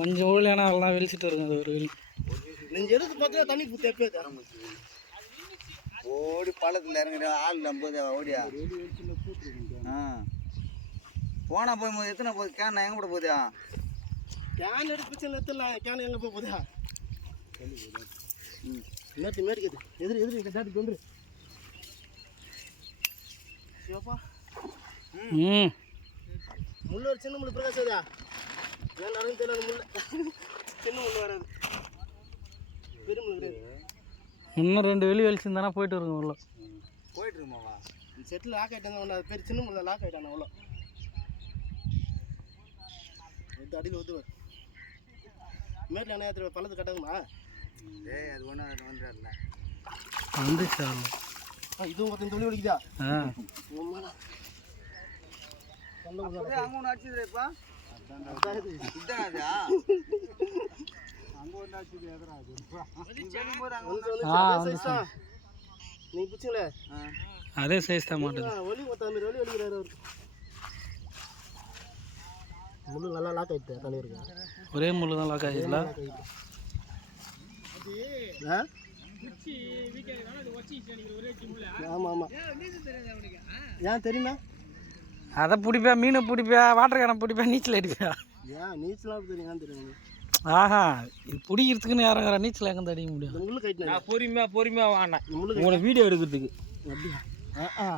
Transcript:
கொஞ்சம் ஊழலானா எல்லாம் வெளிச்சிட்டு வருங்க அது ஒரு வெளி நீங்கள் எடுத்து பார்த்தா தண்ணி தேப்பே ஓடி பள்ளத்தில் இறங்குற ஆள் நம்பது ஓடியா? ஆ. போனா போய் எத்தனை போகுது? கேன் எங்கே போட போகுதா? கேன் எடுத்து பிரச்சனை எடுத்துடலாம். கேன் எங்கே போக போதா மேட்டு மேட்டுக்குது எதிரி எதிரி இந்த தாட்டி கொண்டு சிவப்பா? ம். முள்ள ஒரு சின்ன முள்ளு பிரகாசாதா ஏன் முள்ள சின்ன முள்ளு வராது. பெரிய முள்ளு கிடையாது இன்னும் ரெண்டு வெளி வெளிச்சிருந்தானா போயிட்டு வருங்க உள்ள. போயிட்டு இருக்குமாவா செட்டில் லாக் ஆகிட்டாங்க ஒன்று அது பேர் சின்ன முள்ள லாக் ஆகிட்டான அவ்வளோ இது அடியில் ஊற்றுவேன் மேட்டில் என்ன ஏற்றுவேன் பள்ளத்து கட்டாங்கம்மா ஏய் அது ஒன்றும் வந்துடாதுல வந்துச்சு இதுவும் பத்து துணி வலிக்குதா ஆ. அடிச்சுதுப்பா ஒலிக்கிறாரு அவர். முள்ளு நல்லா லாக் ஆயிட்டு தண்ணி இருக்கு? ஒரே முள்ளு தான் லாக் ஆகிடுல ஆமா ஆமா. ஏன் தெரியுமா? அதை பிடிப்பா மீனை பிடிப்பா வாட்டர் கேனை பிடிப்பா நீச்சல் அடிப்பா ஏன் உனக்கு? ஆஹா இது பிடிக்கிறதுக்குன்னு யாரும் நீச்சல் எங்கே அடிக்க முடியும்? இந்த முள்ளு கைட்டினா பொறுமையா பொறுமையா வாண்ணா இந்த முள்ளு உங்களை வீடியோ எடுக்கிறதுக்கு. அப்படியா? ஆ ஆ.